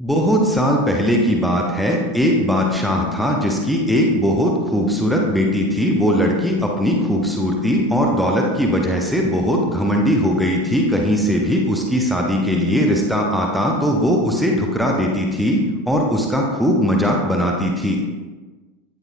बहुत साल पहले की बात है। एक बादशाह था जिसकी एक बहुत खूबसूरत बेटी थी। वो लड़की अपनी खूबसूरती और दौलत की वजह से बहुत घमंडी हो गई थी। कहीं से भी उसकी शादी के लिए रिश्ता आता तो वो उसे ठुकरा देती थी और उसका खूब मजाक बनाती थी।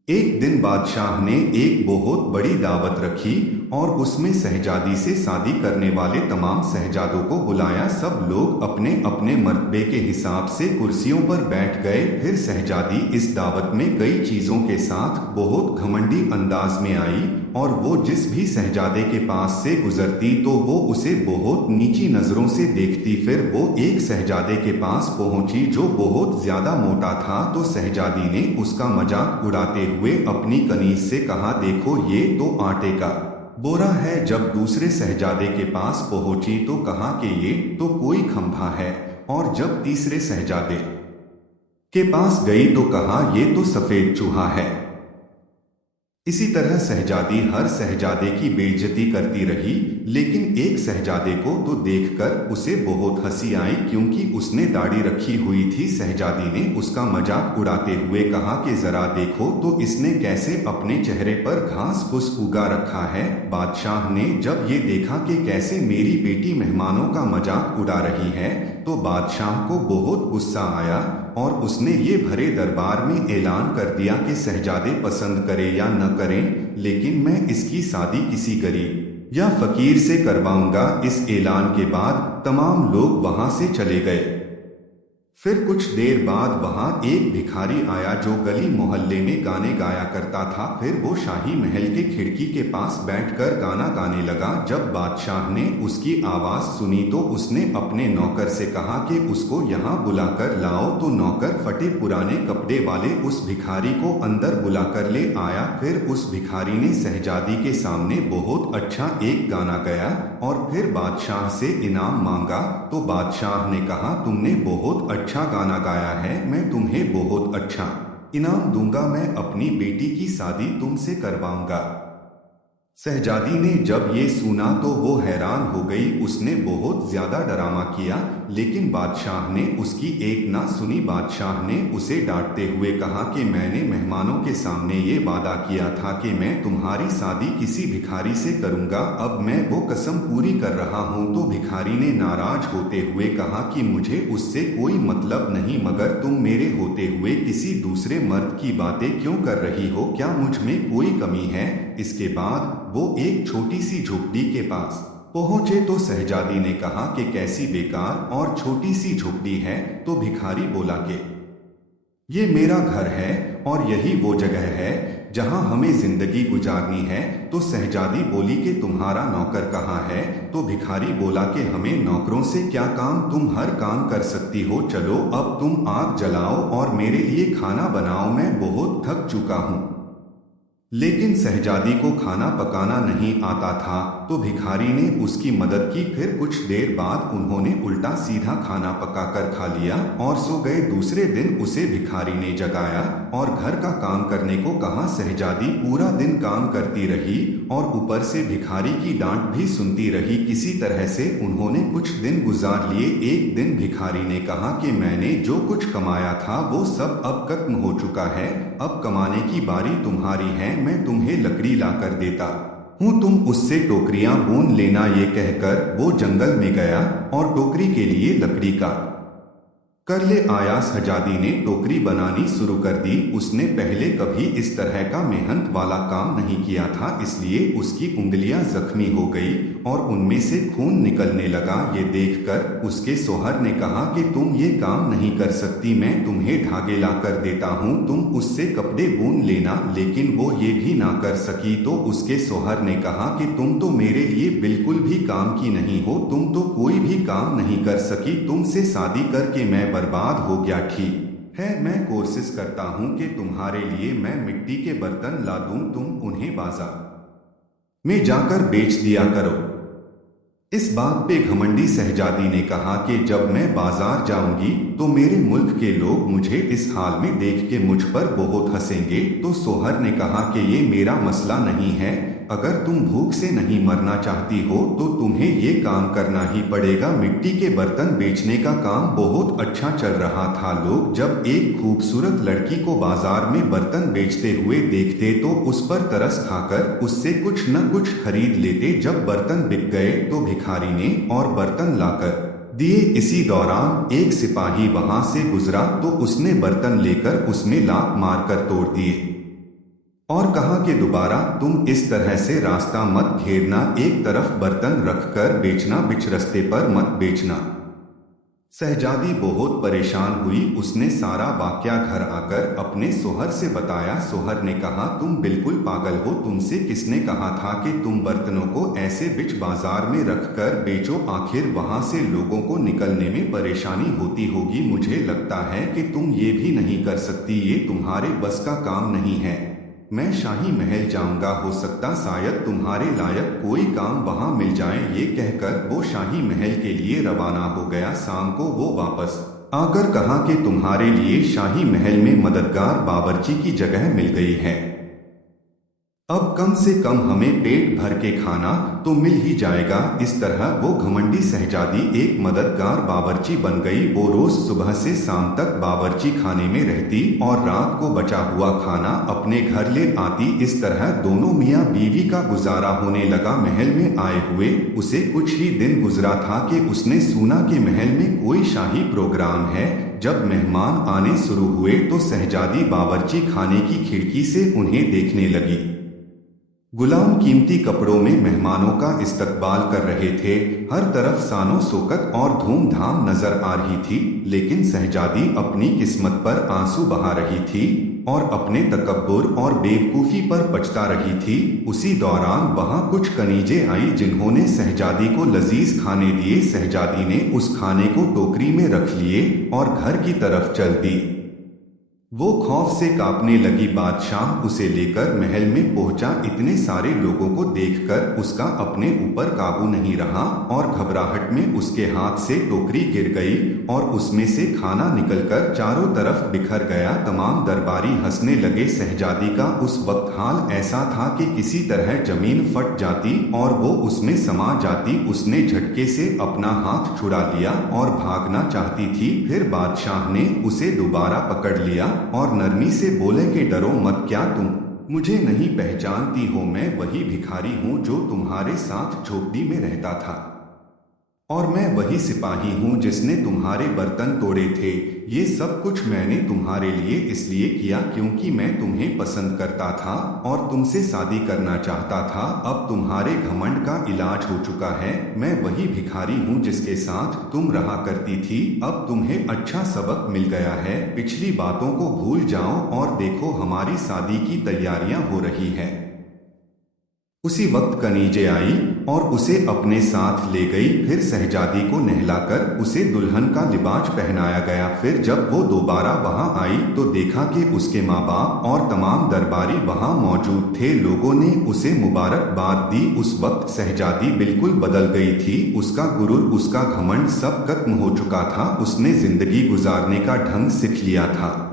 एक दिन बादशाह ने एक बहुत बड़ी दावत रखी और उसमें शहजादी से शादी करने वाले तमाम शहजादों को बुलाया। सब लोग अपने अपने मर्तबे के हिसाब से कुर्सियों पर बैठ गए। फिर शहजादी इस दावत में कई चीजों के साथ बहुत घमंडी अंदाज में आई और वो जिस भी शहजादे के पास से गुजरती तो वो उसे बहुत नीची नजरों से देखती। फिर वो एक शहजादे के पास पहुंची जो बहुत ज्यादा मोटा था तो शहजादी ने उसका मजाक उड़ाते हुए अपनी कनीज से कहा, देखो ये तो आटे का बोरा है। जब दूसरे शहजादे के पास पहुंची तो कहा कि ये तो कोई खंभा है। और जब तीसरे शहजादे के पास गई तो कहा, ये तो सफेद चूहा है। इसी तरह शहजादी हर शहजादे की बेइज्जती करती रही। लेकिन एक शहजादे को तो देखकर उसे बहुत हंसी आई क्योंकि उसने दाढ़ी रखी हुई थी। शहजादी ने उसका मजाक उड़ाते हुए कहा कि जरा देखो तो इसने कैसे अपने चेहरे पर घास फूस उगा रखा है। बादशाह ने जब ये देखा कि कैसे मेरी बेटी मेहमानों का मजाक उड़ा रही है तो बादशाह को बहुत गुस्सा आया और उसने ये भरे दरबार में ऐलान कर दिया कि शहजादे पसंद करे या न करें, लेकिन मैं इसकी शादी किसी गरीब या फकीर से करवाऊंगा। इस ऐलान के बाद तमाम लोग वहां से चले गए। फिर कुछ देर बाद वहां एक भिखारी आया जो गली मोहल्ले में गाने गाया करता था। फिर वो शाही महल के खिड़की के पास बैठकर गाना गाने लगा। जब बादशाह ने उसकी आवाज सुनी तो उसने अपने नौकर से कहा कि उसको यहाँ बुलाकर लाओ। तो नौकर फटे पुराने कपड़े वाले उस भिखारी को अंदर बुलाकर ले आया। फिर उस भिखारी ने शहजादी के सामने बहुत अच्छा एक गाना गाया और फिर बादशाह से इनाम मांगा। तो बादशाह ने कहा, तुमने बहुत अच्छा गाना गाया है, मैं तुम्हें बहुत अच्छा इनाम दूंगा। मैं अपनी बेटी की शादी तुमसे करवाऊंगा। शहजादी ने जब ये सुना तो वो हैरान हो गई। उसने बहुत ज्यादा ड्रामा किया लेकिन बादशाह ने उसकी एक ना सुनी। बादशाह ने उसे डांटते हुए कहा कि मैंने मेहमानों के सामने ये वादा किया था कि मैं तुम्हारी शादी किसी भिखारी से करूंगा। अब मैं वो कसम पूरी कर रहा हूं। तो भिखारी ने नाराज होते हुए कहा कि मुझे उससे कोई मतलब नहीं, मगर तुम मेरे होते हुए किसी दूसरे मर्द की बातें क्यों कर रही हो? क्या मुझ में कोई कमी है? इसके बाद वो एक छोटी सी झोपड़ी के पास पहुंचे तो शहजादी ने कहा कि कैसी बेकार और छोटी सी झोपड़ी है। तो भिखारी बोला कि ये मेरा घर है और यही वो जगह है जहां हमें जिंदगी गुजारनी है। तो शहजादी बोली कि तुम्हारा नौकर कहाँ है? तो भिखारी बोला कि हमें नौकरों से क्या काम, तुम हर काम कर सकती हो। चलो अब तुम आग जलाओ और मेरे लिए खाना बनाओ, मैं बहुत थक चुका हूँ। लेकिन शहजादी को खाना पकाना नहीं आता था तो भिखारी ने उसकी मदद की। फिर कुछ देर बाद उन्होंने उल्टा सीधा खाना पकाकर खा लिया और सो गए। दूसरे दिन उसे भिखारी ने जगाया और घर का काम करने को कहा। शहजादी पूरा दिन काम करती रही और ऊपर से भिखारी की डांट भी सुनती रही। किसी तरह से उन्होंने कुछ दिन गुजार लिए। एक दिन भिखारी ने कहा कि मैंने जो कुछ कमाया था वो सब अब खत्म हो चुका है, अब कमाने की बारी तुम्हारी है। मैं तुम्हें लकड़ी लाकर देता हूँ, तुम उससे टोकरियां बुन लेना। ये कहकर वो जंगल में गया और टोकरी के लिए लकड़ी का कर ले आया। शहजादी ने टोकरी बनानी शुरू कर दी। उसने पहले कभी इस तरह का मेहनत वाला काम नहीं किया था, इसलिए उसकी उंगलियां जख्मी हो गई और उनमें से खून निकलने लगा। ये देखकर उसके सोहर ने कहा कि तुम ये काम नहीं कर सकती, मैं तुम्हें धागे ला कर देता हूँ, तुम उससे कपड़े बुन लेना। लेकिन वो ये भी ना कर सकी। तो उसके सोहर ने कहा कि तुम तो मेरे लिए बिल्कुल भी काम की नहीं हो, तुम तो कोई भी काम नहीं कर सकी, तुमसे शादी करके मैं बर्बाद हो गया। ठीक है, मैं कोशिश करता हूं कि तुम्हारे लिए मैं मिट्टी के बर्तन ला दूं, तुम उन्हें बाजार में जाकर बेच दिया करो। इस बात पे घमंडी शहजादी ने कहा कि जब मैं बाजार जाऊंगी तो मेरे मुल्क के लोग मुझे इस हाल में देख के मुझ पर बहुत हंसेंगे। तो सोहर ने कहा कि ये मेरा मसला नहीं है, अगर तुम भूख से नहीं मरना चाहती हो तो तुम्हें ये काम करना ही पड़ेगा। मिट्टी के बर्तन बेचने का काम बहुत अच्छा चल रहा था। लोग जब एक खूबसूरत लड़की को बाजार में बर्तन बेचते हुए देखते तो उस पर तरस खाकर उससे कुछ न कुछ खरीद लेते। जब बर्तन बिक गए तो भिखारी ने और बर्तन लाकर दिए। इसी दौरान एक सिपाही वहां से गुजरा तो उसने बर्तन लेकर उसमें लात मारकर तोड़ दिए और कहा कि दोबारा तुम इस तरह से रास्ता मत घेरना, एक तरफ बर्तन रखकर बेचना, बिच रास्ते पर मत बेचना। शहजादी बहुत परेशान हुई। उसने सारा वाकया घर आकर अपने सोहर से बताया। सोहर ने कहा, तुम बिल्कुल पागल हो, तुमसे किसने कहा था कि तुम बर्तनों को ऐसे बिच बाजार में रखकर बेचो? आखिर वहां से लोगों को निकलने में परेशानी होती होगी। मुझे लगता है कि तुम ये भी नहीं कर सकती, ये तुम्हारे बस का काम नहीं है। मैं शाही महल जाऊंगा, हो सकता शायद तुम्हारे लायक कोई काम वहां मिल जाए। ये कहकर वो शाही महल के लिए रवाना हो गया। शाम को वो वापस आकर कहा कि तुम्हारे लिए शाही महल में मददगार बावर्ची की जगह मिल गई है। अब कम से कम हमें पेट भर के खाना तो मिल ही जाएगा। इस तरह वो घमंडी शहजादी एक मददगार बावर्ची बन गई। वो रोज सुबह से शाम तक बावर्ची खाने में रहती और रात को बचा हुआ खाना अपने घर ले आती। इस तरह दोनों मियाँ बीवी का गुजारा होने लगा। महल में आए हुए उसे कुछ ही दिन गुजरा था कि उसने सुना कि महल में कोई शाही प्रोग्राम है। जब मेहमान आने शुरू हुए तो शहजादी बावर्ची खाने की खिड़की से उन्हें देखने लगी। गुलाम कीमती कपड़ों में मेहमानों का इस्तकबाल कर रहे थे। हर तरफ शानो शौकत और धूमधाम नजर आ रही थी, लेकिन शहजादी अपनी किस्मत पर आंसू बहा रही थी और अपने तकब्बुर और बेवकूफ़ी पर पछता रही थी। उसी दौरान वहां कुछ कनीजें आई जिन्होंने शहजादी को लजीज खाने दिए। शहजादी ने उस खाने को टोकरी में रख लिए और घर की तरफ चल दी। वो खौफ से कांपने लगी। बादशाह उसे लेकर महल में पहुंचा। इतने सारे लोगों को देखकर उसका अपने ऊपर काबू नहीं रहा और घबराहट में उसके हाथ से टोकरी गिर गई और उसमें से खाना निकलकर चारों तरफ बिखर गया। तमाम दरबारी हंसने लगे। शहजादी का उस वक्त हाल ऐसा था कि किसी तरह जमीन फट जाती और वो उसमें समा जाती। उसने झटके से अपना हाथ छुड़ा लिया और भागना चाहती थी। फिर बादशाह ने उसे दोबारा पकड़ लिया और नरमी से बोले कि डरो मत, क्या तुम मुझे नहीं पहचानती हो? मैं वही भिखारी हूँ जो तुम्हारे साथ झोपड़ी में रहता था और मैं वही सिपाही हूँ जिसने तुम्हारे बर्तन तोड़े थे। ये सब कुछ मैंने तुम्हारे लिए इसलिए किया क्योंकि मैं तुम्हें पसंद करता था और तुमसे शादी करना चाहता था। अब तुम्हारे घमंड का इलाज हो चुका है। मैं वही भिखारी हूँ जिसके साथ तुम रहा करती थी। अब तुम्हें अच्छा सबक मिल गया है। पिछली बातों को भूल जाओ और देखो हमारी शादी की तैयारियां हो रही है। उसी वक्त कनीजे आई और उसे अपने साथ ले गई। फिर शहजादी को नहलाकर उसे दुल्हन का लिबास पहनाया गया। फिर जब वो दोबारा वहां आई तो देखा कि उसके माँ बाप और तमाम दरबारी वहां मौजूद थे। लोगों ने उसे मुबारकबाद दी। उस वक्त शहजादी बिल्कुल बदल गई थी। उसका गुरूर, उसका घमंड सब खत्म हो चुका था। उसने जिंदगी गुजारने का ढंग सीख लिया था।